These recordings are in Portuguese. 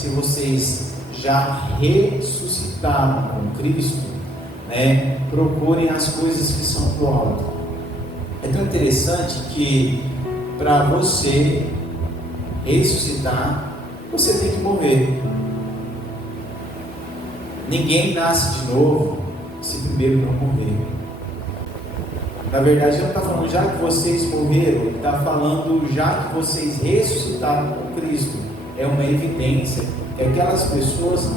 se vocês já ressuscitaram com Cristo, procurem as coisas que são do alto. É tão interessante que para você ressuscitar, você tem que morrer. Ninguém nasce de novo se primeiro não morrer. Na verdade, ele não está falando já que vocês morreram, ele está falando já que vocês ressuscitaram com Cristo. É uma evidência que aquelas pessoas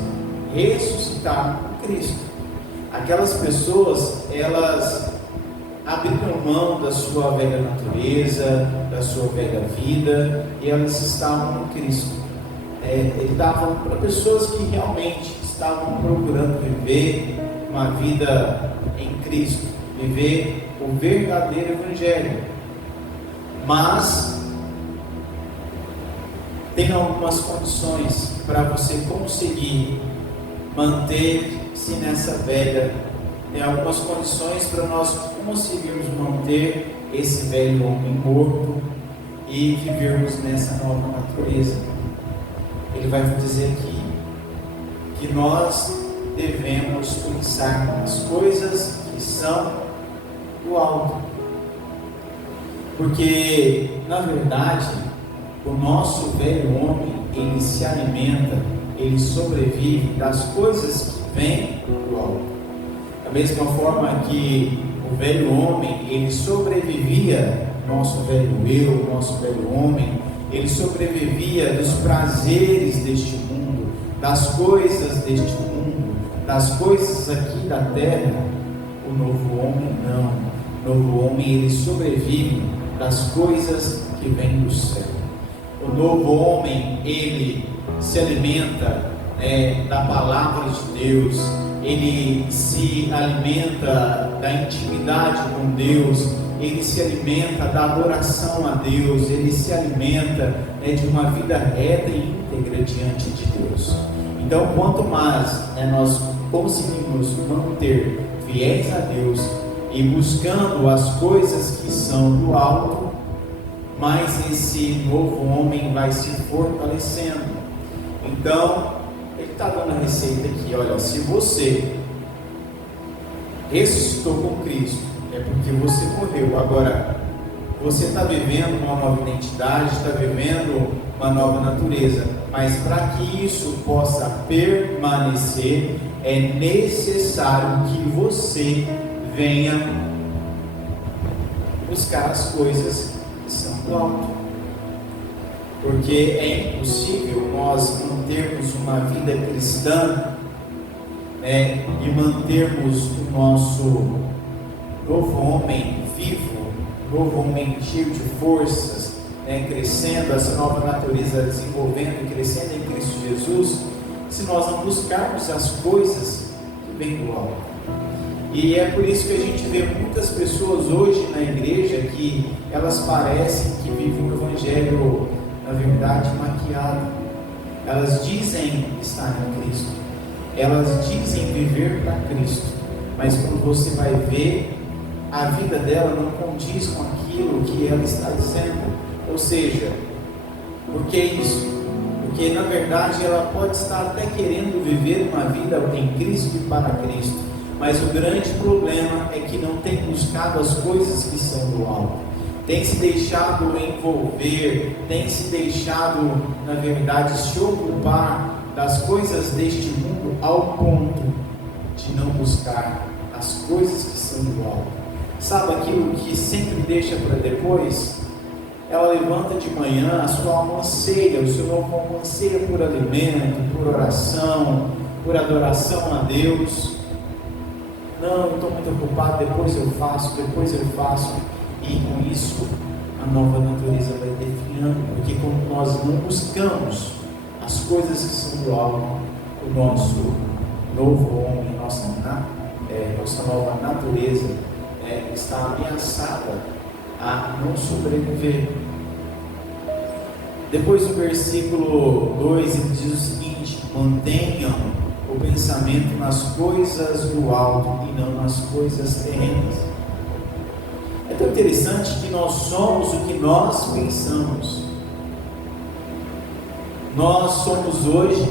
ressuscitaram com Cristo. Aquelas pessoas, elas abriram mão da sua velha natureza, da sua velha vida, e elas estavam com Cristo. Ele estava falando para pessoas que realmente estavam procurando viver uma vida em Cristo, viver o verdadeiro Evangelho. Mas tem algumas condições para você conseguir manter-se nessa velha. Tem algumas condições para nós conseguirmos manter esse velho homem morto e vivermos nessa nova natureza. Ele vai dizer aqui que nós devemos pensar nas coisas que são do alto, porque na verdade o nosso velho homem, ele se alimenta, ele sobrevive das coisas que vêm do alto. Da mesma forma que o velho homem, ele sobrevivia, nosso velho eu, nosso velho homem, ele sobrevivia dos prazeres deste mundo, das coisas deste mundo, das coisas aqui da terra. O novo homem não. O novo homem, ele sobrevive das coisas que vêm do céu. O novo homem, ele se alimenta da palavra de Deus, ele se alimenta da intimidade com Deus, ele se alimenta da adoração a Deus, ele se alimenta de uma vida reta e íntegra diante de Deus. Então, quanto mais nós conseguimos manter fiéis a Deus e buscando as coisas que são do alto, mais esse novo homem vai se fortalecendo. Então, ele está dando a receita aqui, olha, se você ressuscitou com Cristo, é porque você morreu. Agora, você está vivendo uma nova identidade, está vivendo uma nova natureza, mas para que isso possa permanecer, é necessário que você venha buscar as coisas que são do alto, porque é impossível nós mantermos uma vida cristã e mantermos o nosso novo homem vivo, novo homem cheio de forças, crescendo, essa nova natureza desenvolvendo e crescendo em Cristo Jesus, se nós não buscarmos as coisas que vêm do alto. E é por isso que a gente vê muitas pessoas hoje na igreja que elas parecem que vivem o Evangelho, na verdade, maquiado. Elas dizem estar em Cristo, elas dizem viver para Cristo, mas quando você vai ver, a vida dela não condiz com aquilo que ela está dizendo. Ou seja, por que isso? Porque na verdade ela pode estar até querendo viver uma vida em Cristo e para Cristo, mas o grande problema é que não tem buscado as coisas que são do alto, tem se deixado envolver, tem se deixado, na verdade, se ocupar das coisas deste mundo ao ponto de não buscar as coisas que são do alto. Sabe aquilo que sempre deixa para depois? Ela levanta de manhã, a sua alma anseia, o seu novo homem anseia por alimento, por oração, por adoração a Deus. Não, eu estou muito ocupado, depois eu faço. E com isso, a nova natureza vai definhando, porque quando nós não buscamos as coisas que são do alto, o nosso novo homem, nossa nova natureza está ameaçada a não sobreviver. Depois no versículo 2 ele diz o seguinte: mantenham o pensamento nas coisas do alto e não nas coisas terrenas. É tão interessante que nós somos o que nós pensamos. nós somos hoje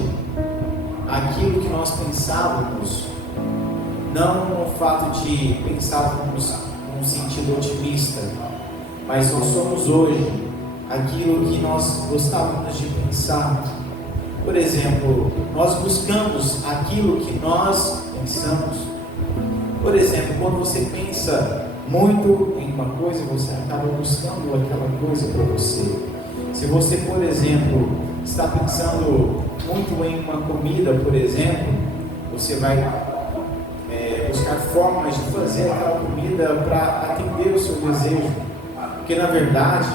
aquilo que nós pensávamos, não no fato de pensarmos num sentido otimista, mas nós somos hoje aquilo que nós gostávamos de pensar. Por exemplo, nós buscamos aquilo que nós pensamos. Por exemplo, quando você pensa muito em uma coisa, você acaba buscando aquela coisa para você. Se você, por exemplo, está pensando muito em uma comida, por exemplo, você vai buscar formas de fazer aquela comida para atender o seu desejo, porque na verdade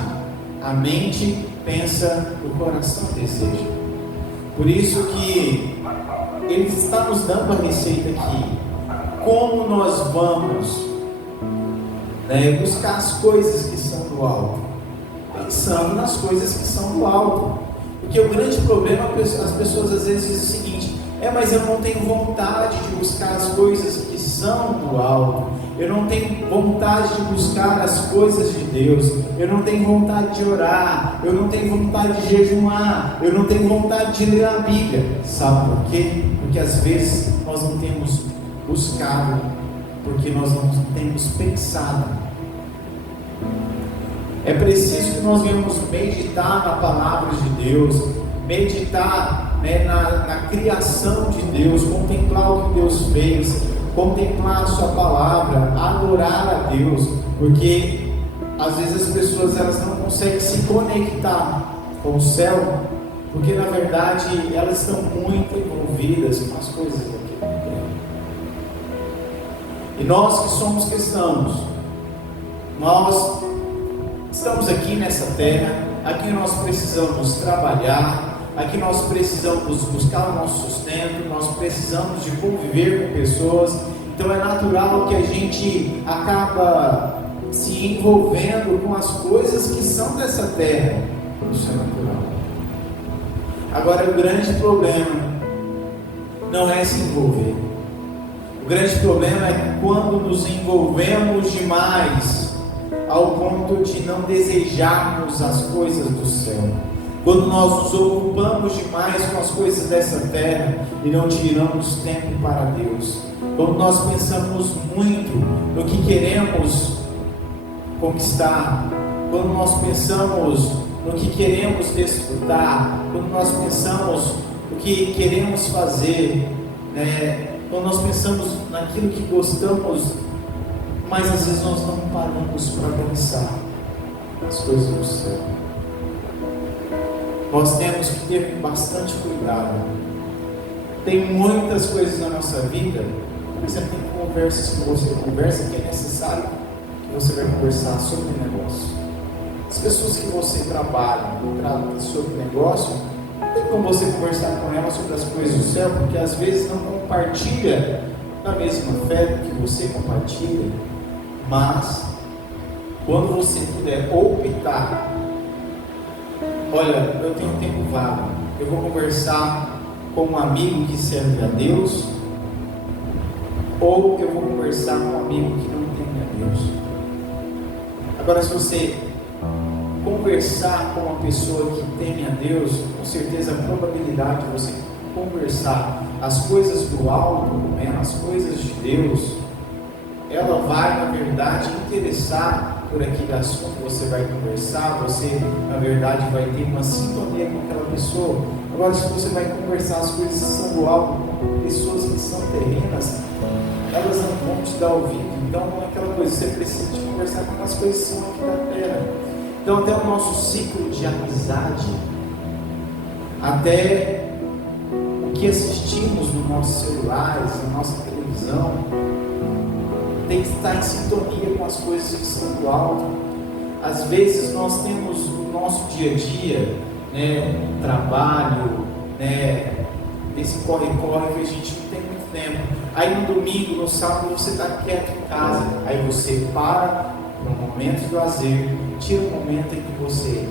a mente pensa, o coração deseja. Por isso que ele está nos dando a receita aqui, como nós vamos buscar as coisas que são do alto, pensando nas coisas que são do alto. Porque o grande problema, as pessoas às vezes dizem o seguinte: mas eu não tenho vontade de buscar as coisas que são do alto, eu não tenho vontade de buscar as coisas de Deus, eu não tenho vontade de orar, eu não tenho vontade de jejuar, eu não tenho vontade de ler a Bíblia. Sabe por quê? Porque às vezes nós não temos buscado, porque nós não temos pensado. É preciso que nós venhamos meditar na palavra de Deus, meditar na criação de Deus, contemplar o que Deus fez, contemplar a sua palavra, adorar a Deus, porque às vezes as pessoas elas não conseguem se conectar com o céu, porque na verdade elas estão muito envolvidas com as coisas daqui da terra. E nós que somos cristãos, nós estamos aqui nessa terra, aqui nós precisamos trabalhar, aqui nós precisamos buscar o nosso sustento, nós precisamos de conviver com pessoas. Então é natural que a gente acaba se envolvendo com as coisas que são dessa terra. Isso é natural. Agora o grande problema não é se envolver. O grande problema é que quando nos envolvemos demais ao ponto de não desejarmos as coisas do céu, quando nós nos ocupamos demais com as coisas dessa terra e não tiramos tempo para Deus, quando nós pensamos muito no que queremos conquistar, quando nós pensamos no que queremos desfrutar, quando nós pensamos no que queremos fazer, quando nós pensamos naquilo que gostamos, mas às vezes nós não paramos para pensar nas coisas do céu. Nós temos que ter bastante cuidado. Tem muitas coisas na nossa vida, por exemplo, tem conversas que você conversa que é necessário que você vai conversar sobre negócio. As pessoas que você trabalha, trata sobre negócio, não tem como você conversar com elas sobre as coisas do céu, porque às vezes não compartilha da mesma fé que você compartilha. Mas quando você puder optar, olha, eu tenho tempo vago, eu vou conversar com um amigo que serve a Deus, ou eu vou conversar com um amigo que não teme a Deus. Agora, se você conversar com uma pessoa que teme a Deus, com certeza a probabilidade de você conversar as coisas do alto, as coisas de Deus, ela vai, na verdade, interessar por aquele assunto que você vai conversar. Você, na verdade, vai ter uma sintonia com aquela pessoa. Agora, se você vai conversar as coisas que são do alto com pessoas que são terrenas, elas não vão te dar ouvido. Então, não é aquela coisa, você precisa de conversar com as coisas que são aqui da terra. Então, até o nosso ciclo de amizade, até o que assistimos nos nossos celulares, na nossa televisão, tem que estar em sintonia com as coisas que são do alto. Às vezes nós temos no nosso dia a dia, trabalho, esse corre-corre que a gente não tem muito tempo. Aí no domingo, no sábado, você está quieto em casa, aí você para um momento de lazer, tira um momento em que você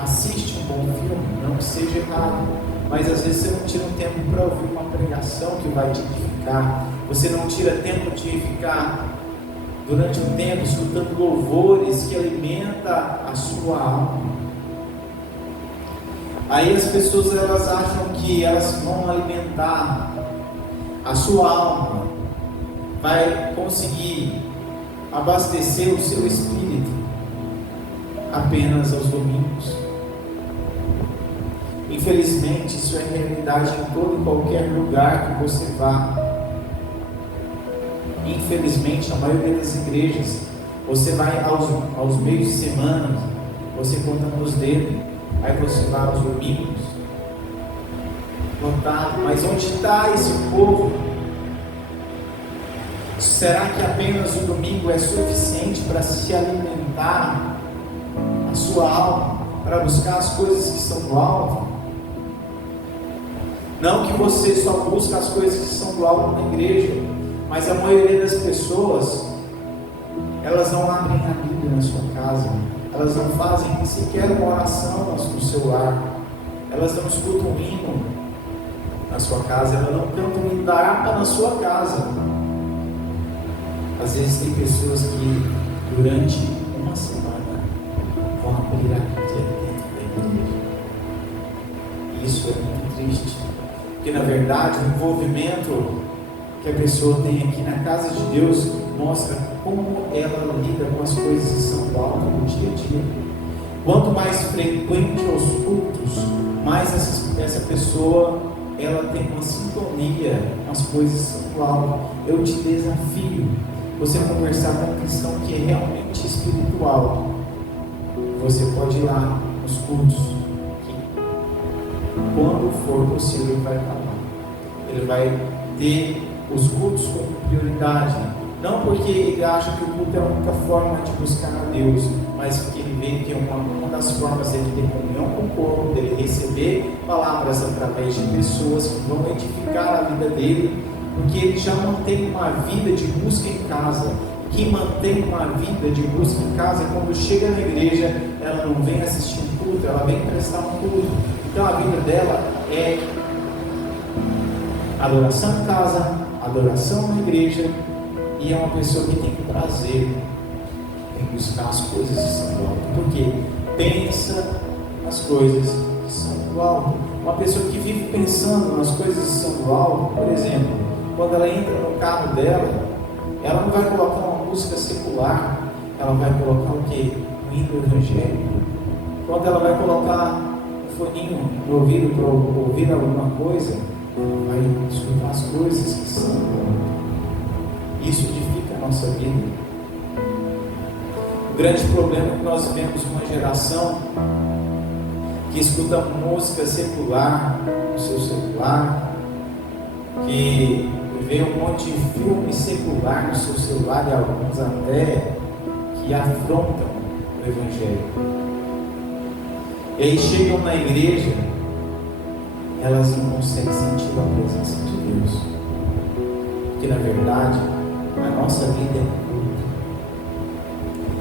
assiste um bom filme, não que seja errado, mas às vezes você não tira um tempo para ouvir uma pregação que vai te edificar. Você não tira tempo de ficar durante um tempo escutando louvores que alimenta a sua alma. Aí as pessoas elas acham que elas vão alimentar a sua alma, vai conseguir abastecer o seu espírito apenas aos domingos. Infelizmente, isso é realidade em todo e qualquer lugar que você vá. Infelizmente, a maioria das igrejas, você vai aos meios de semana, você conta nos dedos, aí você vai aos domingos, lotado. Mas onde está esse povo? Será que apenas o domingo é suficiente para se alimentar a sua alma, para buscar as coisas que são do alto? Não que você só busca as coisas que são do alto na igreja, mas a maioria das pessoas, elas não abrem a Bíblia na sua casa, elas não fazem sequer uma oração no seu lar, elas não escutam um hino na sua casa, elas não cantam um hino da harpa na sua casa. Às vezes tem pessoas que durante uma semana vão abrir a Bíblia dentro da igreja. Isso é muito triste, porque na verdade o envolvimento que a pessoa tem aqui na casa de Deus mostra como ela lida com as coisas que são do alto no dia a dia. Quanto mais frequente aos cultos, mais essa pessoa ela tem uma sintonia com as coisas que são do alto. Eu te desafio você conversar com um cristão que é realmente espiritual. Você pode ir lá nos cultos, que quando for possível ele vai estar lá. Ele vai ter os cultos como prioridade, não porque ele acha que o culto é a única forma de buscar a Deus, mas porque ele vê que é uma das formas dele ter comunhão com o corpo, dele receber palavras através de pessoas que vão edificar a vida dele, porque ele já mantém uma vida de busca em casa. Quem mantém uma vida de busca em casa, quando chega na igreja, ela não vem assistir um culto, ela vem prestar um culto. Então a vida dela é adoração em casa, adoração na igreja, e é uma pessoa que tem prazer em buscar as coisas que são do alto, porque pensa nas coisas que são do alto. Uma pessoa que vive pensando nas coisas que são do alto, por exemplo, quando ela entra no carro dela, ela não vai colocar uma música secular, ela vai colocar o quê? Um hino evangélico. Quando ela vai colocar um foninho no ouvido para ouvir alguma coisa, vai escutar as coisas que são do alto. Isso edifica a nossa vida. O grande problema é que nós vemos uma geração que escuta música secular no seu celular, que vê um monte de filme secular no seu celular, e alguns até que afrontam o Evangelho. E aí chegam na igreja, elas não conseguem sentir a presença de Deus, porque na verdade a nossa vida é culto.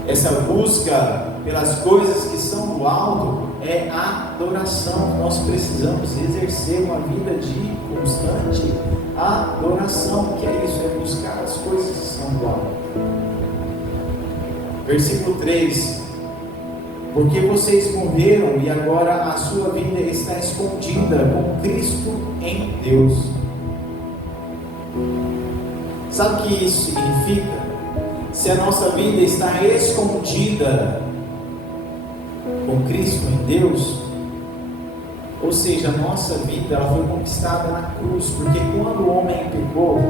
Essa busca pelas coisas que são do alto é adoração. Nós precisamos exercer uma vida de constante adoração. Que é isso? É buscar as coisas que são do alto. Versículo 3: porque vocês morreram e agora a sua vida está escondida com Cristo em Deus. Sabe o que isso significa? Se a nossa vida está escondida com Cristo em Deus, ou seja, a nossa vida ela foi conquistada na cruz, porque quando o homem pecou,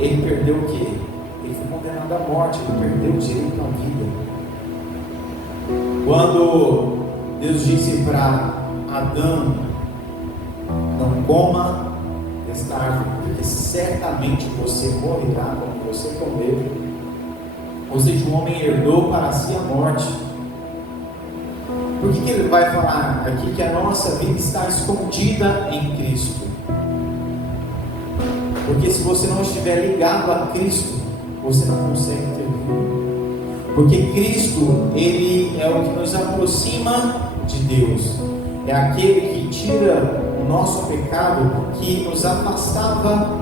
ele perdeu o quê? Ele foi condenado à morte, ele perdeu o direito à vida. Quando Deus disse para Adão: não coma desta árvore, porque certamente você morrerá quando você comer. Ou seja, o homem herdou para si a morte. Por que ele vai falar aqui que a nossa vida está escondida em Cristo? Porque se você não estiver ligado a Cristo, você não consegue ter vida. Porque Cristo, Ele é o que nos aproxima de Deus. É aquele que tira o nosso pecado, que nos afastava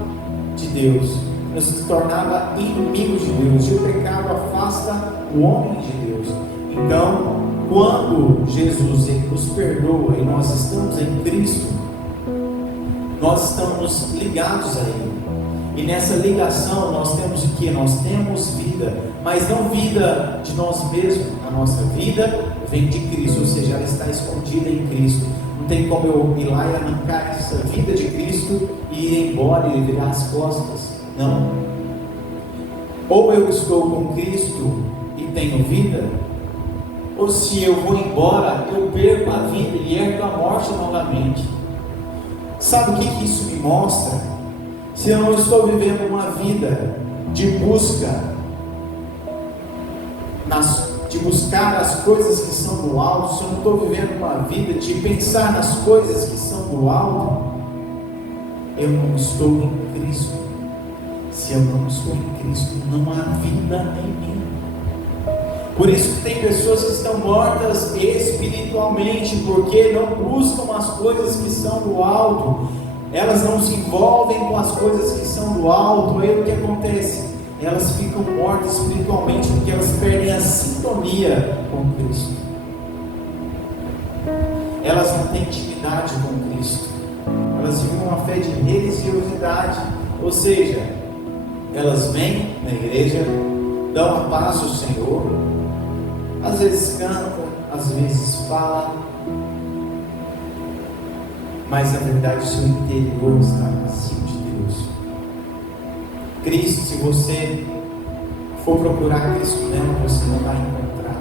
de Deus, nos tornava inimigos de Deus. E o pecado afasta o homem de Deus. Então, quando Jesus nos perdoa e nós estamos em Cristo, nós estamos ligados a Ele. E nessa ligação nós temos o que? Nós temos vida, mas não vida de nós mesmos. A nossa vida vem de Cristo, ou seja, ela está escondida em Cristo. Não tem como eu ir lá e arrancar essa vida de Cristo e ir embora e virar as costas. Não. Ou eu estou com Cristo e tenho vida, ou se eu vou embora, eu perco a vida e herdo a morte novamente. Sabe o que isso me mostra? Se eu não estou vivendo uma vida de busca, de buscar as coisas que são do alto, se eu não estou vivendo uma vida de pensar nas coisas que são do alto, eu não estou em Cristo. Se eu não estou em Cristo, não há vida em mim. Por isso que tem pessoas que estão mortas espiritualmente, porque não buscam as coisas que são do alto, elas não se envolvem com as coisas que são do alto. Aí o que acontece? Elas ficam mortas espiritualmente porque elas perdem a sintonia com Cristo. Elas não têm intimidade com Cristo. Elas vivem uma fé de religiosidade, ou seja, elas vêm na igreja, dão a paz ao Senhor, às vezes cantam, às vezes falam, mas na verdade o seu interior está vazio de Deus. Cristo, se você for procurar Cristo nela, você não vai encontrar.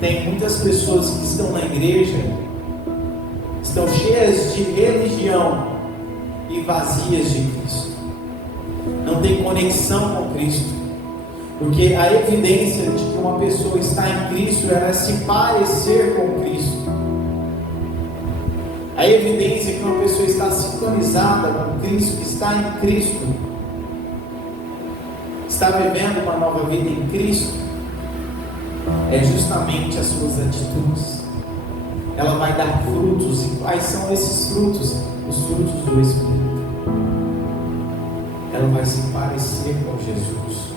Tem muitas pessoas que estão na igreja, estão cheias de religião e vazias de Cristo. Não tem conexão com Cristo. Porque a evidência de que uma pessoa está em Cristo é se parecer com Cristo. A evidência que uma pessoa está sintonizada com Cristo, que está em Cristo, está vivendo uma nova vida em Cristo, é justamente as suas atitudes. Ela vai dar frutos. E quais são esses frutos? Os frutos do Espírito. Ela vai se parecer com Jesus.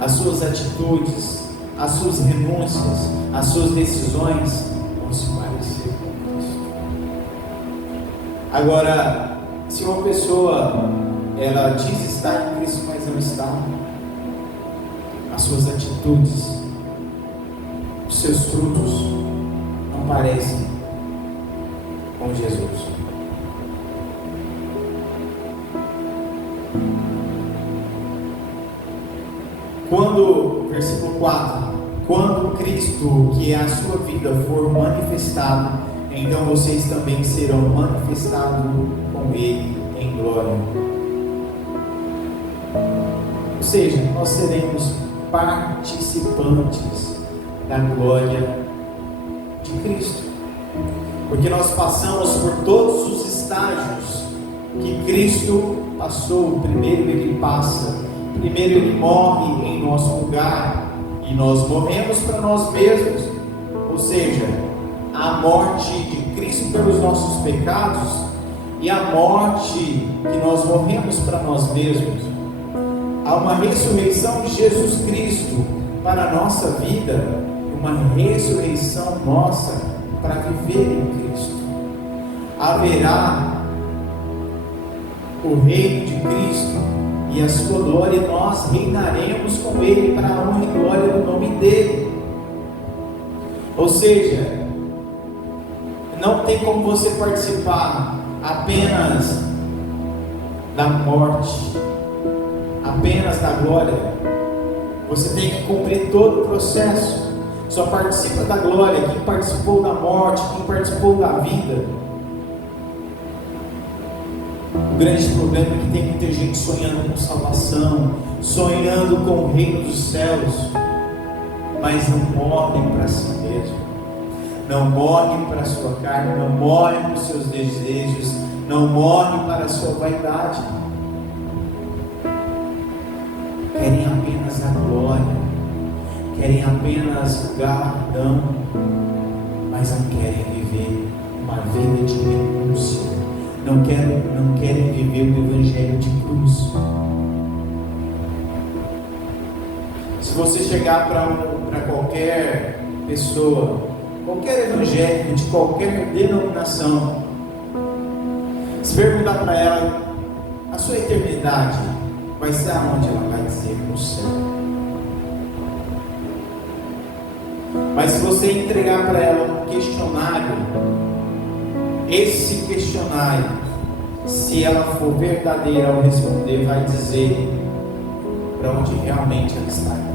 As suas atitudes, as suas renúncias, as suas decisões vão se parecer com Cristo. Agora, se uma pessoa ela diz estar em Cristo, mas não está, as suas atitudes, os seus frutos não parecem com Jesus. Versículo 4: quando Cristo, que é a sua vida, for manifestado, então vocês também serão manifestados com Ele em glória. Ou seja, nós seremos participantes da glória de Cristo, porque nós passamos por todos os estágios que Cristo passou. Primeiro Ele passa. Primeiro Ele morre em nosso lugar, e nós morremos para nós mesmos, ou seja, a morte de Cristo pelos nossos pecados e a morte que nós morremos para nós mesmos. Há uma ressurreição de Jesus Cristo para a nossa vida, uma ressurreição nossa para viver em Cristo. Haverá o reino de Cristo e a sua glória, e nós reinaremos com Ele para a honra e glória do nome dEle. Ou seja, não tem como você participar apenas da morte, apenas da glória. Você tem que cumprir todo o processo. Só participa da glória quem participou da morte, quem participou da vida. O grande problema é que tem muita gente sonhando com salvação, sonhando com o reino dos céus, mas não morrem para si mesmo, não morrem para a sua carne, não morrem para os seus desejos, não morrem para a sua vaidade. Querem apenas a glória, querem apenas o galardão, mas não querem viver uma vida de renúncia. Não querem viver o evangelho de cruz. Se você chegar para qualquer pessoa, qualquer evangélico de qualquer denominação, se perguntar para ela, a sua eternidade vai ser aonde? Ela vai dizer no céu. Mas se você entregar para ela um questionário, esse questionário, se ela for verdadeira ao responder, vai dizer para onde realmente ela está caminhando.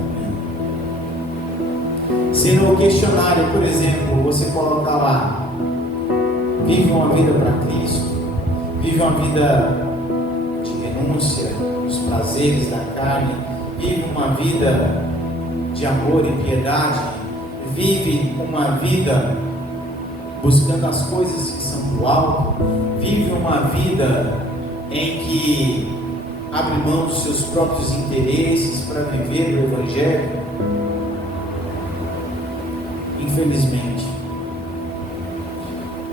Se no questionário, por exemplo, você coloca lá, vive uma vida para Cristo, vive uma vida de renúncia dos prazeres da carne, vive uma vida de amor e piedade, vive uma vida buscando as coisas que são do alto, vive uma vida em que abre mão dos seus próprios interesses para viver o Evangelho. Infelizmente,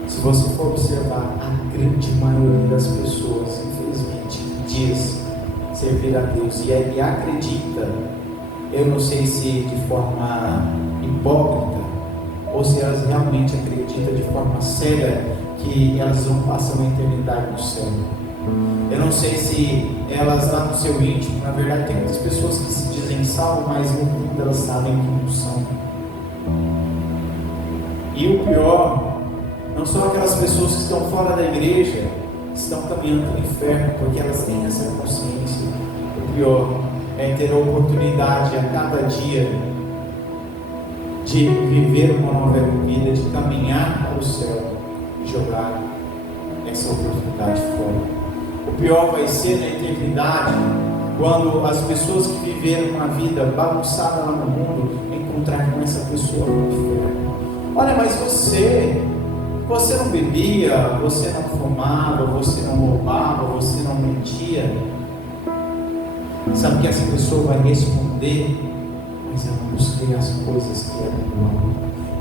se você for observar, a grande maioria das pessoas, infelizmente, diz servir a Deus e acredita, eu não sei se de forma hipócrita, ou se elas realmente acreditam de forma séria que elas vão passar uma eternidade no céu. Eu não sei se elas lá no seu íntimo, na verdade tem muitas pessoas que se dizem salvas, mas no fundo elas sabem que não são. E o pior, não são aquelas pessoas que estão fora da igreja, que estão caminhando para o inferno, porque elas têm essa consciência. O pior é ter a oportunidade a cada dia de viver uma nova vida, de caminhar para o céu e jogar essa oportunidade fora. O pior vai ser na eternidade, quando as pessoas que viveram uma vida bagunçada lá no mundo encontrar com essa pessoa no inferno. Olha, mas você não bebia, você não fumava, você não roubava, você não mentia. Sabe que essa pessoa vai responder? Mas eu não busquei as coisas que eram bom.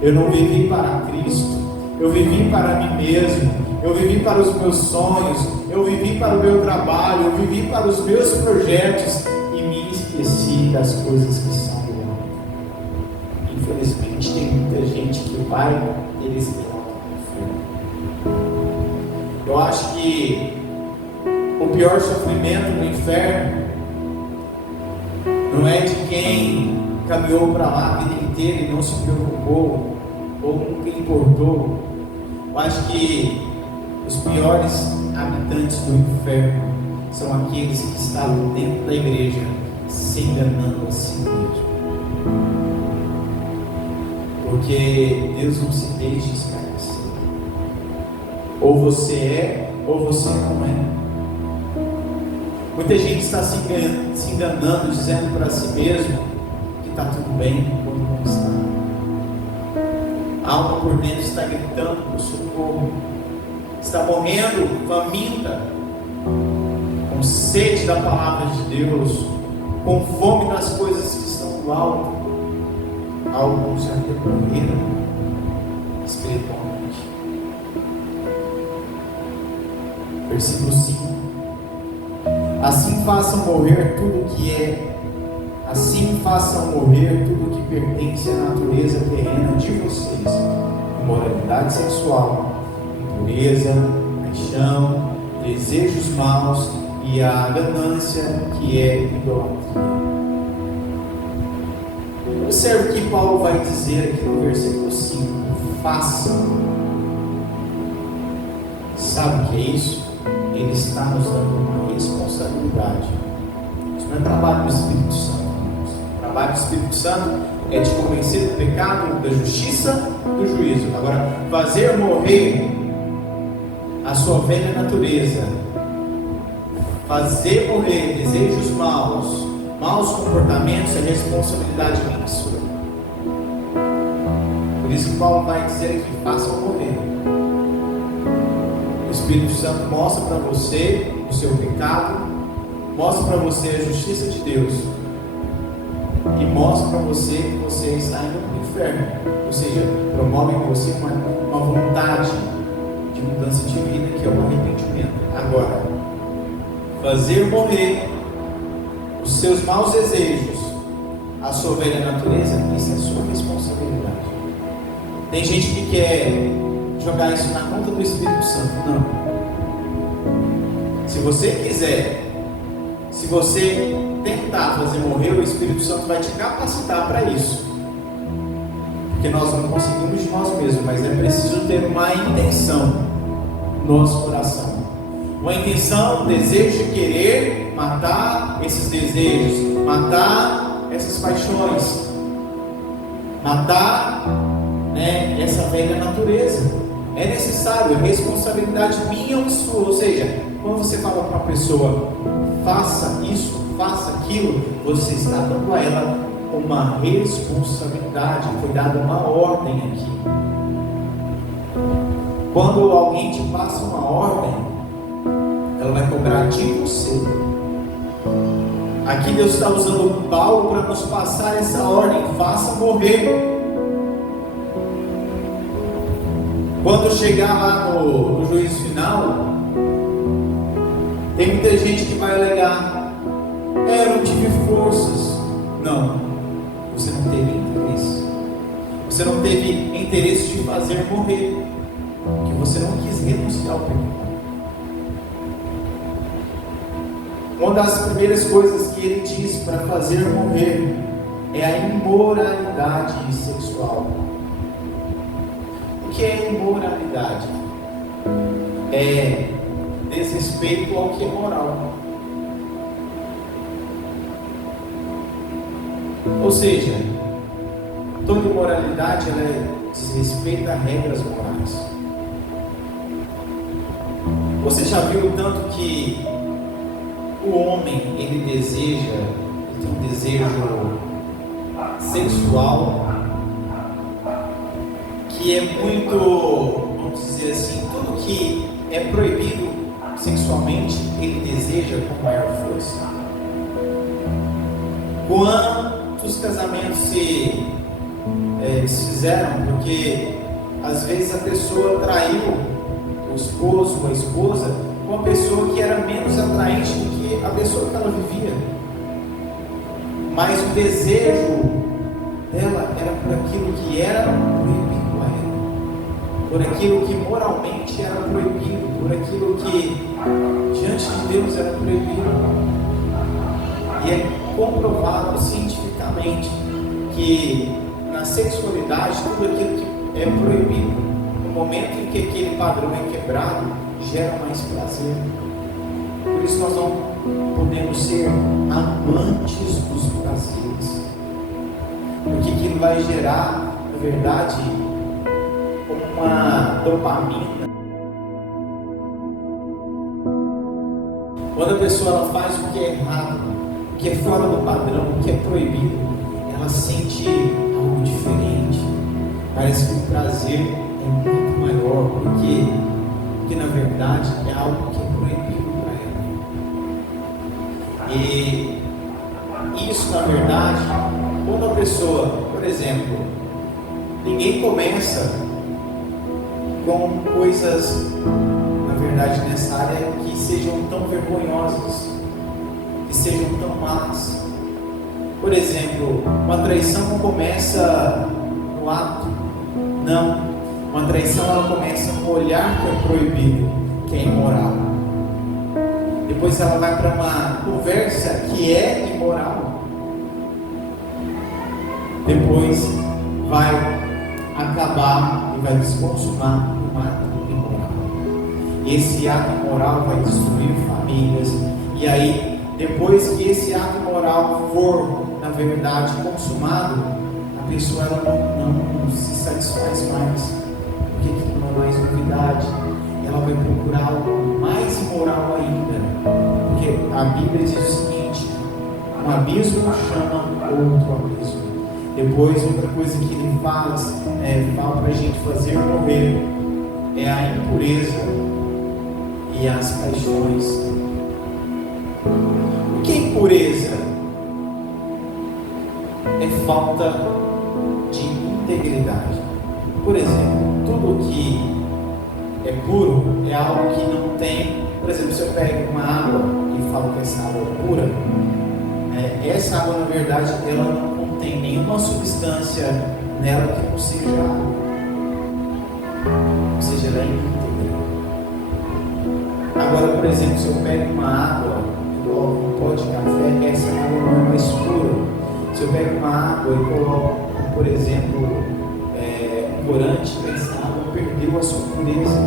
Eu não vivi para Cristo, eu vivi para mim mesmo, eu vivi para os meus sonhos, eu vivi para o meu trabalho, eu vivi para os meus projetos e me esqueci das coisas que são do alto. Infelizmente, tem muita gente que vai ter esse alto no inferno. Eu acho que o pior sofrimento no inferno não é de quem caminhou para lá a vida inteira e não se preocupou ou nunca importou. Eu acho que os piores habitantes do inferno são aqueles que estavam dentro da igreja se enganando a si mesmo. Porque Deus não se deixa esclarecer. Ou você é, ou você não é. Muita gente está se enganando, dizendo para si mesmo que está tudo bem quando não está. A alma por dentro está gritando por socorro, está morrendo faminta, com sede da palavra de Deus, com fome das coisas que estão do alto. Alguns já morreram espiritualmente. Versículo 5: assim façam morrer tudo que é, assim façam morrer tudo que pertence à natureza terrena de vocês: imoralidade sexual, impureza, paixão, desejos maus e a ganância, que é idolatria. Observe o que Paulo vai dizer aqui no versículo 5: façam. Sabe o que é isso? Ele está nos dando uma responsabilidade. Isso não é trabalho do Espírito Santo. O trabalho do Espírito Santo é de convencer do pecado, da justiça, do juízo. Agora, fazer morrer a sua velha natureza, fazer morrer desejos maus, maus comportamentos, é responsabilidade minha. Por isso que Paulo vai dizer aqui: façam morrer. O Espírito Santo mostra para você o seu pecado, mostra para você a justiça de Deus e mostra para você que você está indo para o inferno. Ou seja, promove em você uma vontade de mudança de vida, que é o arrependimento. Agora, fazer morrer os seus maus desejos, a sua velha natureza, isso é sua responsabilidade. Tem gente que quer jogar isso na conta do Espírito Santo. Não. Se você quiser, se você tentar fazer morrer, o Espírito Santo vai te capacitar para isso. Porque nós não conseguimos de nós mesmos, mas é preciso ter uma intenção no nosso coração. Uma intenção, um desejo de querer matar esses desejos, matar essas paixões, matar, essa velha natureza. É necessário, é responsabilidade minha ou sua. Ou seja, quando você fala para uma pessoa, faça isso, faça aquilo, você está dando a ela uma responsabilidade, foi dada uma ordem aqui. Quando alguém te passa uma ordem, ela vai cobrar de você. Aqui Deus está usando Paulo para nos passar essa ordem: faça morrer. Quando chegar lá no juízo final, tem muita gente que vai alegar: eu não tive forças. Não, você não teve interesse. Você não teve interesse de fazer morrer, porque você não quis renunciar ao pecado. Uma das primeiras coisas que ele diz para fazer morrer é a imoralidade sexual. O que é imoralidade? É desrespeito ao que é moral. Ou seja, toda imoralidade diz respeito a regras morais. Você já viu o tanto que o homem, ele tem um desejo sexual que é muito, vamos dizer assim, tudo que é proibido sexualmente, ele deseja com maior força. Quantos casamentos se fizeram porque às vezes a pessoa traiu o esposo ou a esposa com uma pessoa que era menos atraente do que a pessoa que ela vivia, mas o desejo dela era por aquilo que era proibido a ela, por aquilo que moralmente era proibido, por aquilo que diante de Deus era proibido. E é comprovado cientificamente que na sexualidade tudo aquilo que é proibido, no momento em que aquele padrão é quebrado, gera mais prazer. Por isso nós não podemos ser amantes dos prazeres, porque aquilo vai gerar, na verdade, uma dopamina. Quando a pessoa ela faz o que é errado, o que é fora do padrão, o que é proibido, ela sente algo diferente. Parece que o prazer é muito maior, porque na verdade é algo que é proibido para ela. E isso, na verdade, quando a pessoa, por exemplo, ninguém começa com coisas, na verdade, nessa área que sejam tão vergonhosas, que sejam tão más. Por exemplo, uma traição não começa no ato, não. Uma traição ela começa no olhar que é proibido, que é imoral. Depois ela vai para uma conversa que é imoral. Depois vai acabar e vai se consumar um ato imoral. Esse ato imoral vai destruir famílias. E aí, depois que esse ato imoral for, na verdade, consumado, a pessoa ela não se satisfaz mais, porque aquilo não é mais novidade. Ela vai procurar algo mais imoral ainda, porque a Bíblia diz o seguinte: um abismo chama outro abismo. Depois, outra coisa que ele fala para a gente fazer morrer é a impureza e as paixões. O que é impureza? É falta de integridade. Por exemplo, tudo que é puro é algo que não tem. Por exemplo, se eu pego uma água e falo que essa água é pura, essa água, na verdade, ela não tem nenhuma substância nela que não seja água. Ou seja, ela é íntegra. Agora, por exemplo, se eu pego uma água, coloco um pó de café, essa água não é mais pura. Se eu pego uma água e coloco, por exemplo, um corante, essa água perdeu a sua pureza.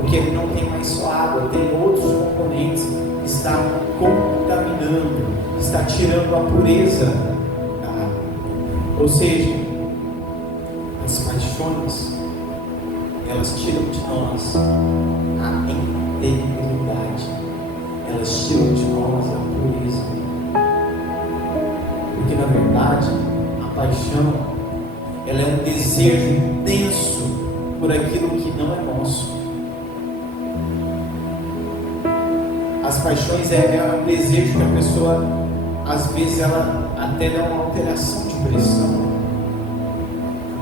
Porque ele não tem mais só água, tem outros componentes que estão contaminando, que está tirando a pureza da água. Ou seja, as paixões, elas tiram de nós a integridade, elas tiram de nós a pureza. Porque na verdade, a paixão, ela é um desejo intenso por aquilo que não é nosso. As paixões é um desejo que a pessoa, às vezes, ela até dá uma alteração de pressão,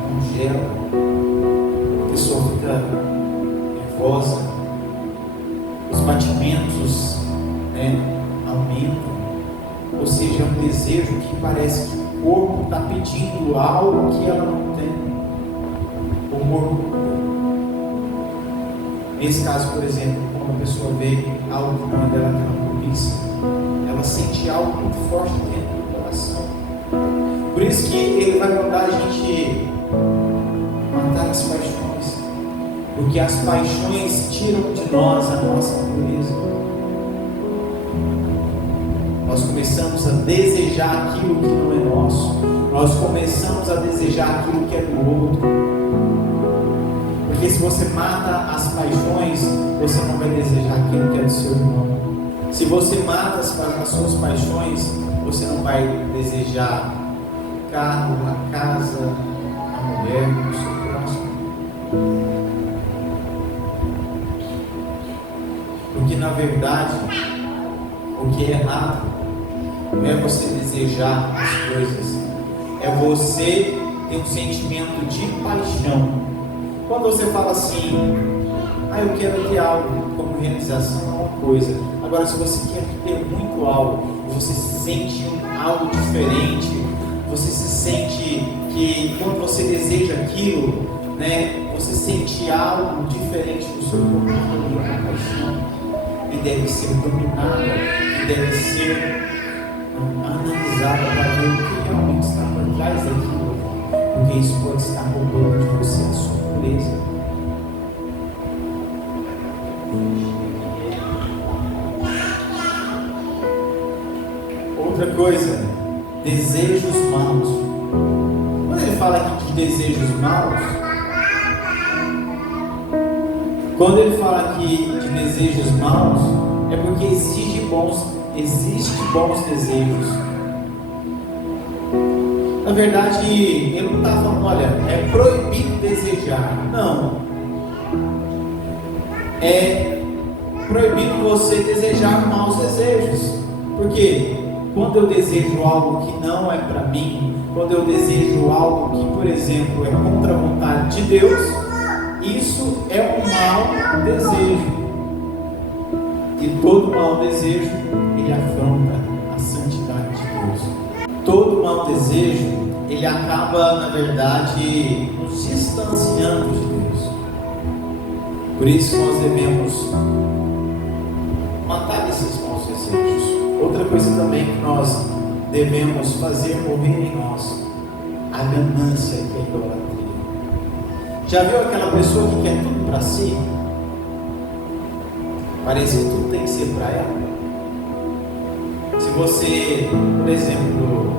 congela, a pessoa fica nervosa, os batimentos aumentam, ou seja, é um desejo que parece que o corpo está pedindo algo que ela não tem, ou orgulho. Nesse caso, por exemplo, quando a pessoa vê algo que não é dela, que é uma cobiça, ela sente algo muito forte dentro do coração. Por isso que ele vai mandar a gente matar as paixões, porque as paixões tiram de nós a nossa pureza. Nós começamos a desejar aquilo que não é nosso, nós começamos a desejar aquilo que é do outro. Porque se você mata as paixões, você não vai desejar aquilo que é do seu irmão. Se você mata as suas paixões, você não vai desejar o carro, a casa, a mulher, o seu próximo. Porque na verdade, o que é errado não é você desejar as coisas, é você ter um sentimento de paixão. Quando você fala assim, eu quero ter algo como realização, é uma coisa. Agora, se você quer ter muito algo, você sente algo diferente, você se sente que quando você deseja aquilo, você sente algo diferente do seu corpo, a paixão, e deve ser dominada, e deve ser analisada para ver o que realmente está por trás daquilo, porque isso pode estar roubando de você a sua pureza. Outra coisa, desejos maus. Quando ele fala aqui de desejos maus, quando ele fala aqui de desejos maus, é porque existem bons desejos. Na verdade, ele não está falando, olha, é proibido desejar. Não. É proibido você desejar maus desejos. Por quê? Quando eu desejo algo que não é para mim, quando eu desejo algo que, por exemplo, é contra a vontade de Deus, isso é um mau desejo. E todo mau desejo, ele afronta a santidade de Deus. Todo mau desejo, ele acaba, na verdade, nos distanciando de Deus. Por isso nós devemos matar esses maus desejos. Outra coisa também que nós devemos fazer morrer em nós, a ganância, que é a idolatria. Já viu aquela pessoa que quer tudo para si? Parece que tudo tem que ser para ela. Se você, por exemplo,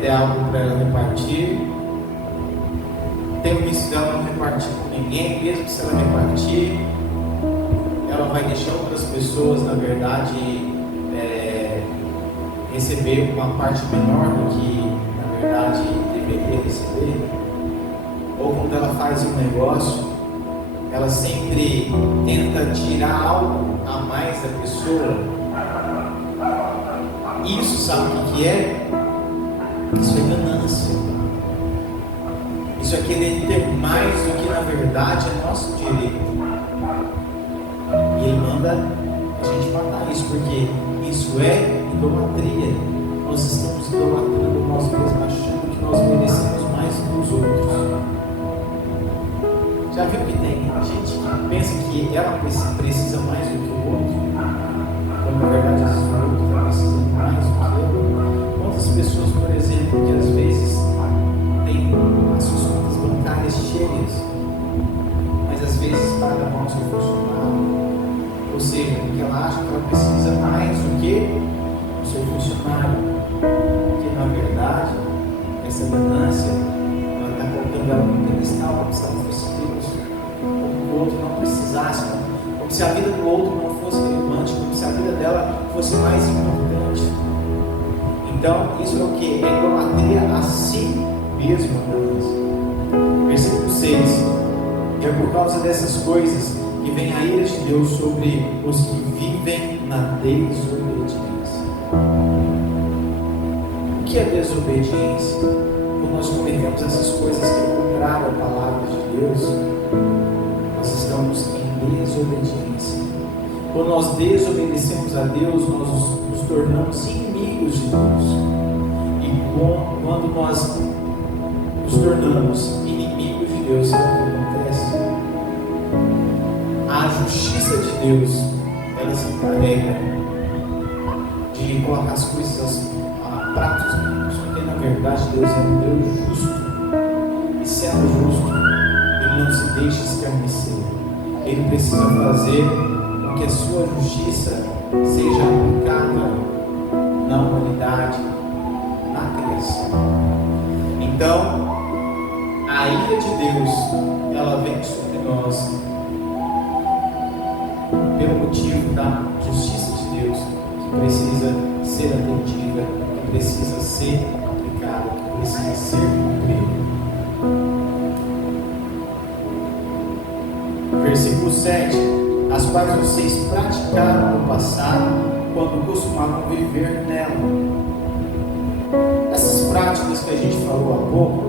der algo para ela repartir, tem o risco dela não repartir com ninguém, mesmo se ela repartir, ela vai deixar outras pessoas, na verdade, receber uma parte menor do que, na verdade, deveria receber. Ou quando ela faz um negócio, ela sempre tenta tirar algo a mais da pessoa. Isso, sabe o que é? Isso é ganância. Isso é querer ter mais do que na verdade é nosso direito. E ele manda a gente matar isso, porque isso é idolatria. nós estamos idolatrando nós mesmos, achando que nós merecemos mais do que os outros. Já viu que tem gente que pensa que ela precisa mais do que o outro, quando na verdade às vezes o outro está precisando mais do que ela? Quantas pessoas, por exemplo, que às vezes têm as suas contas bancárias cheias, mas às vezes paga mal o seu funcionário, ou seja, porque ela acha que ela precisa mais do que o seu funcionário, porque na verdade essa ganância ela está colocando ela no pedestal, como se ela fosse Deus, como se o outro não precisasse, como se a vida do outro não fosse relevante, como se a vida dela fosse mais importante. Então isso é o que? É idolatria a si mesmo. Versículo 6: é por causa dessas coisas que vem a ira de Deus sobre os que vivem na desobediência. O que é desobediência? Quando nós cometemos essas coisas que é contrário à palavra de Deus, nós estamos em desobediência. Quando nós desobedecemos a Deus, nós nos tornamos inimigos de Deus. E quando nós nos tornamos inimigos de Deus, sabe o que acontece? A justiça de Deus, ela se encarrega de colocar as coisas a pratos limpos, porque na verdade Deus é um Deus justo, e sendo justo, Ele não se deixa escarnecer. Ele precisa fazer com que a sua justiça seja aplicada na humanidade, na criação. Então, a ira de Deus, ela vem sobre nós pelo motivo da justiça de Deus, que precisa ser atendida, que precisa ser aplicada, que precisa ser cumprida. Versículo 7: as quais vocês praticaram no passado, quando costumavam viver nela. Essas práticas que a gente falou há pouco,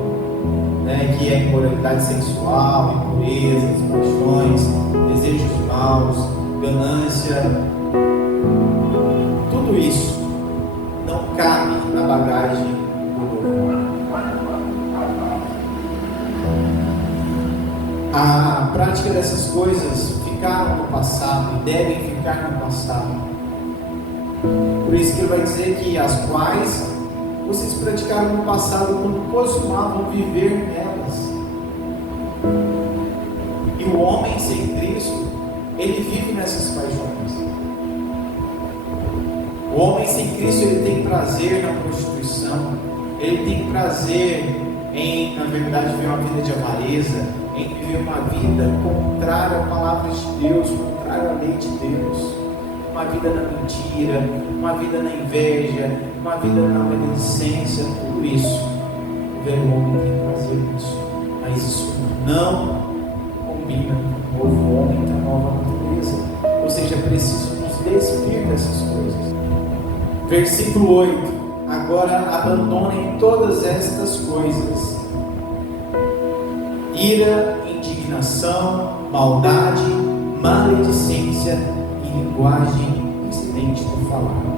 que é imoralidade sexual, impurezas, paixões, desejos maus, ganância, tudo isso não cabe na bagagem do novo. A prática dessas coisas ficaram no passado e devem ficar no passado. Por isso que ele vai dizer que as quais vocês praticaram no passado, quando costumavam viver nelas. E o homem sem Cristo, ele vive nessas paixões. O homem sem Cristo, ele tem prazer na prostituição, ele tem prazer em, na verdade, viver uma vida de avareza, em viver uma vida contrária à palavra de Deus, contrária à lei de Deus, uma vida na mentira, uma vida na inveja, uma vida na maledicência, tudo isso. O velho homem tem prazer nisso, mas isso não combina com o novo homem da nova natureza. Ou seja, é preciso nos despir dessas coisas. Versículo 8: agora abandonem todas estas coisas: ira, indignação, maldade, maledicência e linguagem incidente do falar.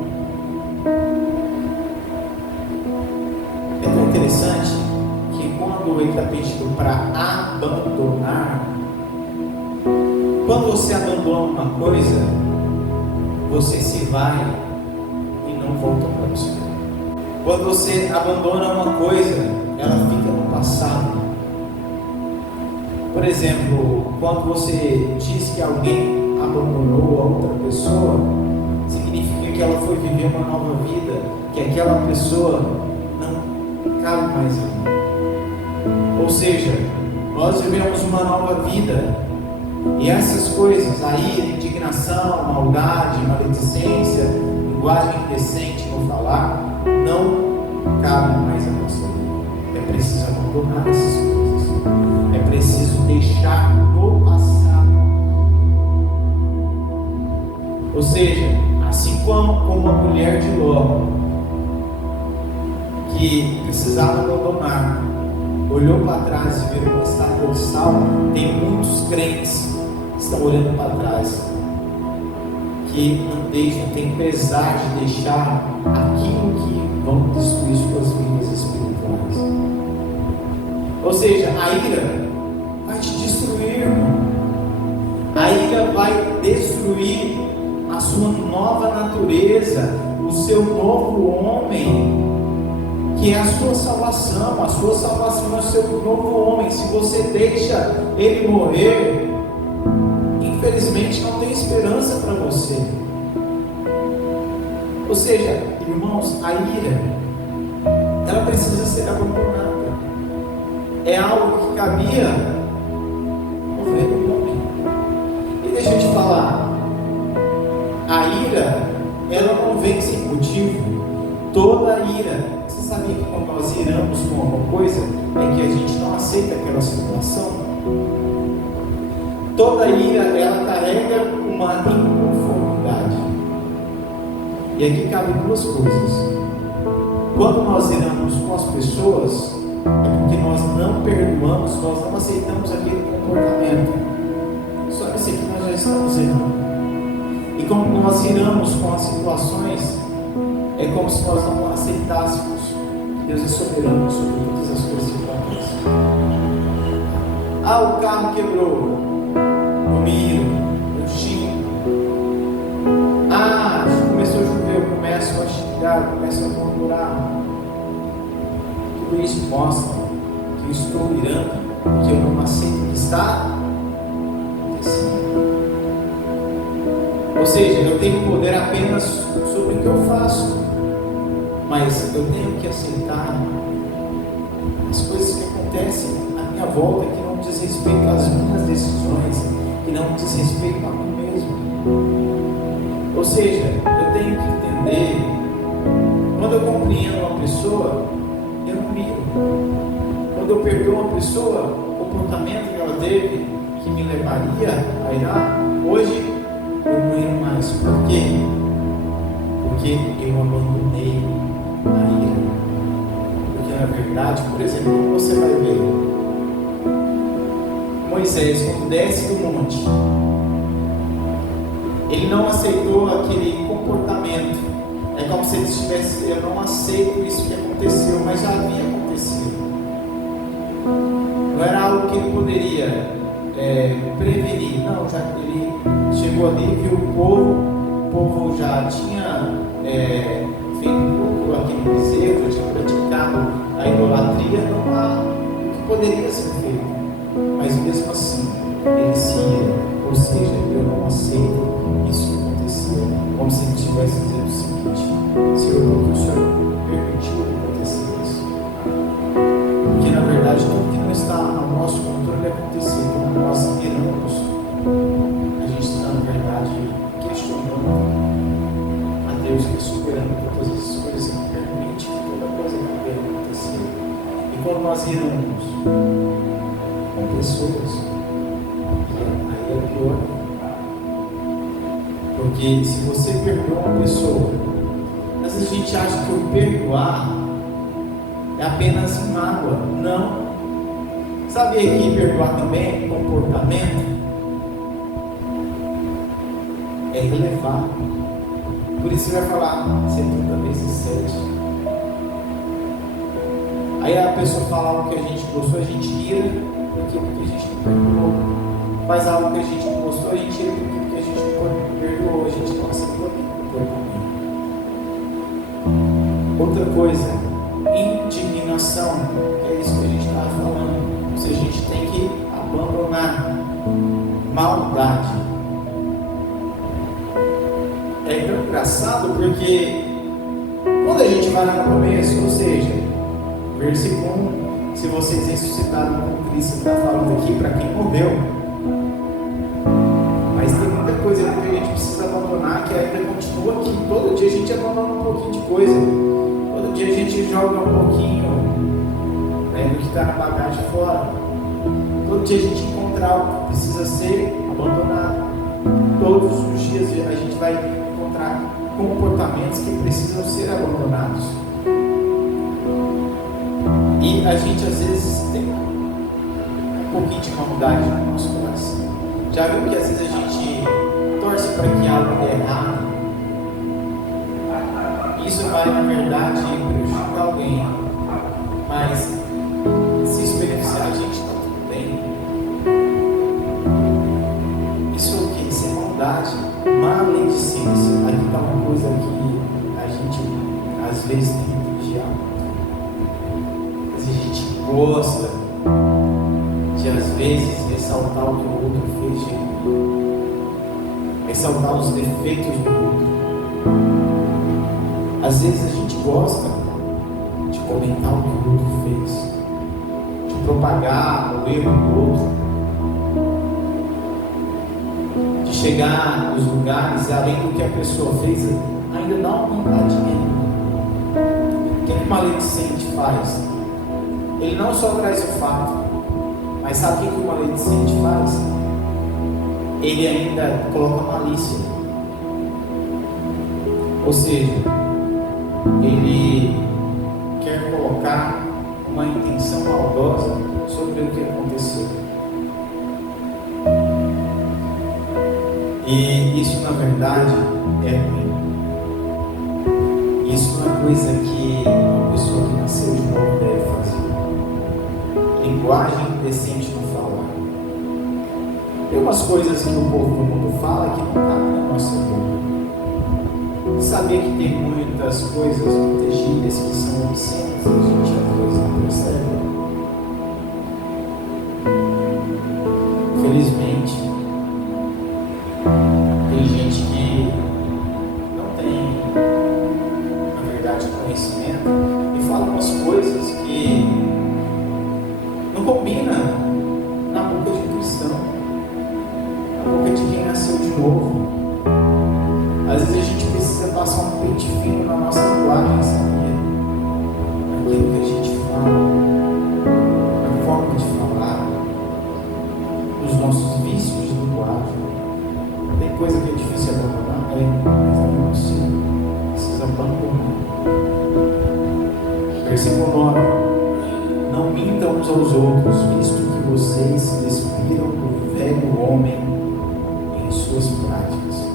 É tão interessante que quando ele está pedindo para abandonar, quando você abandona uma coisa, você se vai e não volta para você. Quando você abandona uma coisa, ela fica no passado. Por exemplo, quando você diz que alguém abandonou a outra pessoa, significa que ela foi viver uma nova vida, que aquela pessoa não cabe mais ali. Ou seja, nós vivemos uma nova vida, e essas coisas, a ira, indignação, maldade, maledicência, linguagem indecente no falar, não cabem mais a nossa vida. É preciso abandonar essas coisas, é preciso deixar no passado. Ou seja, assim como a mulher de Ló, que precisava abandonar, olhou para trás e viu uma estátua de sal, tem muitos crentes que estão olhando para trás, que não deixam, tem pesar de deixar aquilo que vão Ou seja, a ira vai te destruir, irmão. A ira vai destruir a sua nova natureza, o seu novo homem, que é a sua salvação. A sua salvação é o seu novo homem. Se você deixa ele morrer, infelizmente não tem esperança para você. Ou seja, irmãos, a ira, ela precisa ser abandonada. É algo que cabia no velho homem. E deixa eu te falar, a ira, ela não vem sem motivo. Toda ira, você sabia que quando nós iramos com alguma coisa, é que a gente não aceita aquela situação? Toda ira, ela carrega uma inconformidade. E aqui cabem duas coisas. Quando nós iramos com as pessoas, é porque nós não perdoamos, nós não aceitamos aquele comportamento. Só isso aqui nós já estamos irando. E quando nós iramos com as situações, é como se nós não aceitássemos que Deus é soberano sobre todas as coisas que acontecem. Ah, o carro quebrou. Eu miro, eu xingo. Ah, começou a chover, eu começo a xingar, eu começo a murmurar. Tudo isso mostra que eu estou irando, que eu não aceito o que está acontecendo. Ou seja, eu tenho poder apenas sobre o que eu faço, mas eu tenho que aceitar as coisas que acontecem à minha volta, que não diz respeito às minhas decisões, que não diz respeito a mim mesmo. Ou seja, eu tenho que entender, quando eu compreendo uma pessoa, eu não miro. Quando eu perdoo uma pessoa, o comportamento que ela teve, que me levaria a irar, hoje eu não iro mais. Por quê? Porque eu abandonei a ira. Porque na verdade, por exemplo, como você vai ver, Moisés, quando desce do monte, ele não aceitou aquele comportamento. É como se ele estivesse, eu não aceito isso que aconteceu, mas já havia acontecido. Não era algo que ele poderia prevenir. Não, já ele chegou ali, viu o povo já tinha feito aquele bezerro, já tinha praticado a idolatria, não há o que poderia ser feito. Mas mesmo assim, ele se ia, ou seja, eu não aceito isso acontecer. Como se ele estivesse dizendo o seguinte: Senhor, porque o Senhor permitiu acontecer isso? Porque na verdade tudo que não está ao nosso controle acontecer. Quando nós iramos, a gente está na verdade questionando a Deus, que é soberano por todas as coisas, que permite que toda coisa venha acontecer. E quando nós iramos com pessoas, aí é pior. Porque se você perdoa uma pessoa, às vezes a gente acha que o perdoar é apenas mágoa. Não. Sabe que perdoar também é comportamento? É relevar. Por isso você vai falar 70 vezes 7. Aí a pessoa fala algo que a gente gostou, a gente ira porque a gente não perdoou. Faz algo que a gente não gostou, a gente ira porque a gente não perdoou, a gente não aceitou aquele comportamento. Outra coisa, indignação, que é isso que a gente estava falando. Ou seja, a gente tem que abandonar maldade. É tão engraçado porque quando a gente vai lá no começo, ou seja, versículo 1, se vocês ressuscitaram com Cristo, está falando aqui para quem morreu. Mas tem muita coisa que a gente precisa abandonar, que ainda continua aqui. Todo dia a gente abandona um pouquinho de coisa. Todo dia a gente joga um pouquinho do que está na bagagem fora. Todo dia a gente encontra algo que precisa ser abandonado. Todos os dias a gente vai encontrar comportamentos que precisam ser abandonados. E a gente às vezes tem um pouquinho de maldade no nosso coração. Já viu que às vezes a gente torce para que algo dê errado? Isso vai, na verdade, prejudicar alguém, mas se isso beneficiar maledicência. Aqui está uma coisa que a gente às vezes tem que vigiar. Mas a gente gosta de às vezes ressaltar o que o outro fez de ruim, ressaltar os defeitos do outro. Às vezes a gente gosta de comentar o que o outro fez, de propagar o erro do outro, de chegar nos lugares e além do que a pessoa fez, ainda dá uma vontade dele. O que o maledicente faz? Ele não só traz o fato, mas sabe o que o maledicente faz? Ele ainda coloca malícia. Ou seja, ele quer colocar uma intenção maldosa sobre o que aconteceu. E isso na verdade é ruim. Isso não é coisa que uma pessoa que nasceu de novo deve fazer. Linguagem decente no falar. Tem umas coisas que o povo do mundo fala que não cabem na nossa boca. Sabia que tem muitas coisas, muitas gírias que são obscenas e a gente às vezes não percebe. Infelizmente, tem gente que não tem, na verdade, conhecimento e fala umas coisas que não combinam na boca de um cristão, na boca de quem nasceu de novo. Às vezes a gente precisa passar um pente fino na nossa linguagem, sabia? Naquilo que a gente fala, na forma de falar, nos nossos vícios de linguagem. Tem coisa que é difícil abandonar, mas é impossível. Precisa abandonar. Versículo 9: Não mintam uns aos outros, visto que vocês se despiram do velho homem em suas práticas.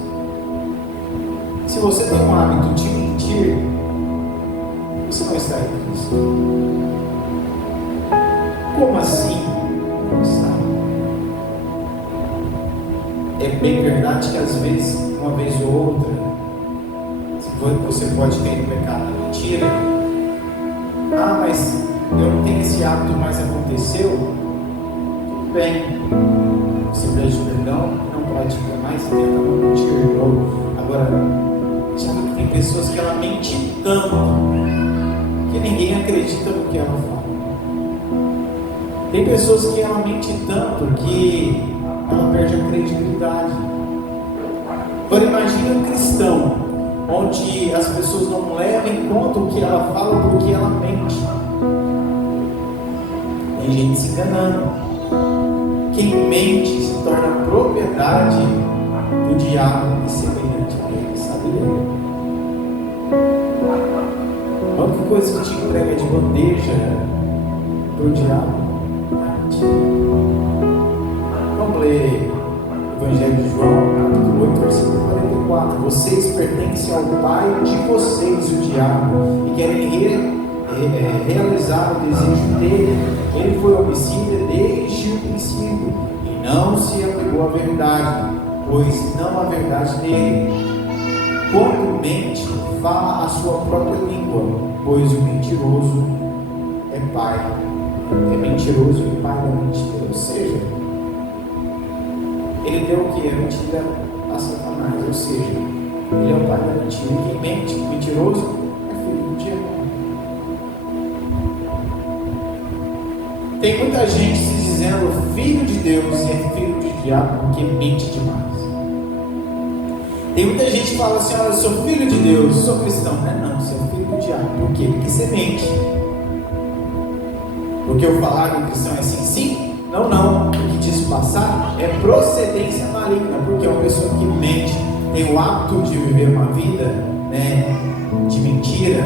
Se você tem um hábito de mentir, você não está em Cristo. Como assim? Não sabe. É bem verdade que às vezes, uma vez ou outra, você pode cair no pecado da mentira. Ah, mas eu não tenho esse hábito, mas aconteceu. Tudo bem. Você pede perdão, não pratica mais, tenta não mentir de novo. Agora, sabe que tem pessoas que ela mente tanto que ninguém acredita no que ela fala. Tem pessoas que ela mente tanto que ela perde a credibilidade. Agora imagine um cristão onde as pessoas não levam em conta o que ela fala porque ela mente. Tem gente se enganando. Quem mente se torna propriedade do diabo e semelhante a ele, sabe? A única coisa que te entrega de bandeja para o diabo é mentira. Vamos ler o Evangelho de João, capítulo 8, versículo 44. Vocês pertencem ao pai de vocês, o diabo, e querem realizar o desejo dele. Ele foi homicida desde o princípio e não se apegou à verdade, pois não há verdade nele. Quando mente, fala a sua própria língua, pois o mentiroso é mentiroso e pai da mentira. Ou seja, ele deu o que? A mentira a Satanás. Ou seja, ele é o pai da mentira. E quem mente, mentiroso, é filho do diabo. Tem muita gente se dizendo filho de Deus e é filho do diabo porque mente demais. Tem muita gente que fala assim: olha, eu sou filho de Deus, sou cristão. Não, você é filho do diabo. Por quê? Porque você mente. Porque eu falar que o cristão é assim, sim? Não. O que diz passar é procedência maligna. Porque é uma pessoa que mente, tem o hábito de viver uma vida, de mentira.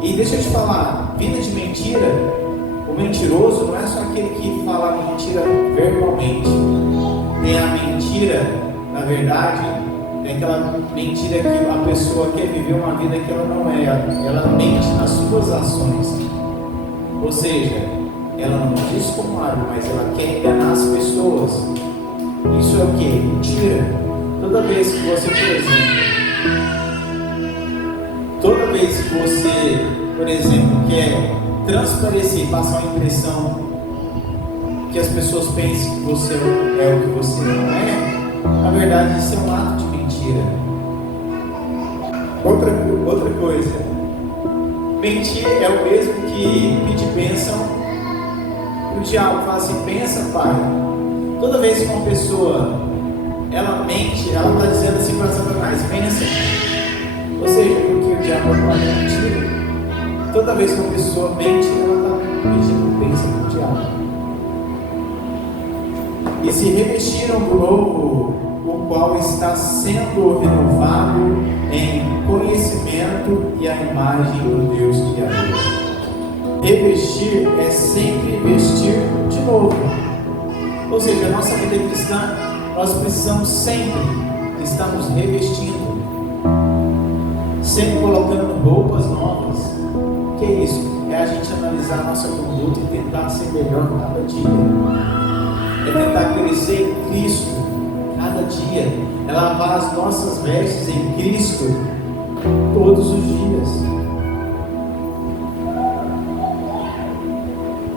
E deixa eu te falar, vida de mentira, o mentiroso não é só aquele que fala mentira verbalmente. Tem a mentira, na verdade, tem aquela mentira que a pessoa quer viver uma vida que ela não é. Ela mente nas suas ações. Ou seja, ela não diz como age, mas ela quer enganar as pessoas. Isso é o que? Mentira. Toda vez que você, por exemplo, quer transparecer, passar uma impressão que as pessoas pensem que você é o que você não é, na verdade isso é um ato de mentira. Outra coisa, mentir é o mesmo que pedir bênção para o diabo. Fala assim: pensa, pai. Toda vez que uma pessoa ela mente, ela está dizendo assim para Satanás: pensa. Ou seja, porque o diabo é mentira. Toda vez que uma pessoa mente, ela está pedindo bênção para o diabo. E se revestiram do novo, o qual está sendo renovado em conhecimento e a imagem do Deus Criador. Revestir é sempre vestir de novo. Ou seja, a nossa vida cristã, nós precisamos sempre estar nos revestindo, sempre colocando roupas novas. O que é isso? É a gente analisar a nossa conduta e tentar ser melhor cada dia. É tentar crescer em Cristo cada dia. É lavar as nossas vestes em Cristo todos os dias.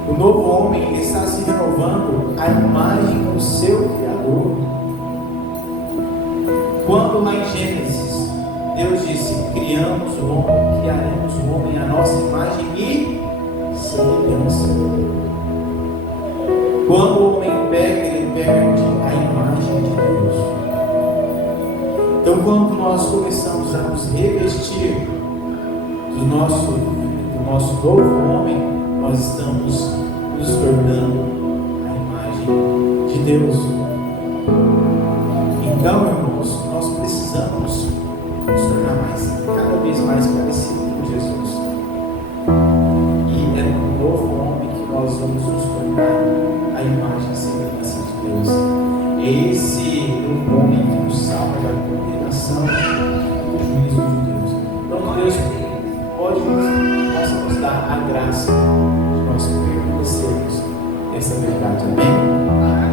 O novo homem está se renovando à imagem do seu Criador. Quando lá em Gênesis Deus disse: criaremos o homem à nossa imagem e semelhança. Quando o homem peca, ele perde a imagem de Deus. Então, quando nós começamos a nos revestir do nosso novo homem, nós estamos nos tornando a imagem de Deus. Então, irmãos, nós precisamos nos tornar cada vez mais parecidos com Jesus. E é no novo homem que nós vamos nos tornar a imagem e semelhança de Deus. Esse novo homem que nos salva da condenação e do juízo de Deus. Então, Deus possa nos dar a graça de nós permanecermos nessa verdade. Amém?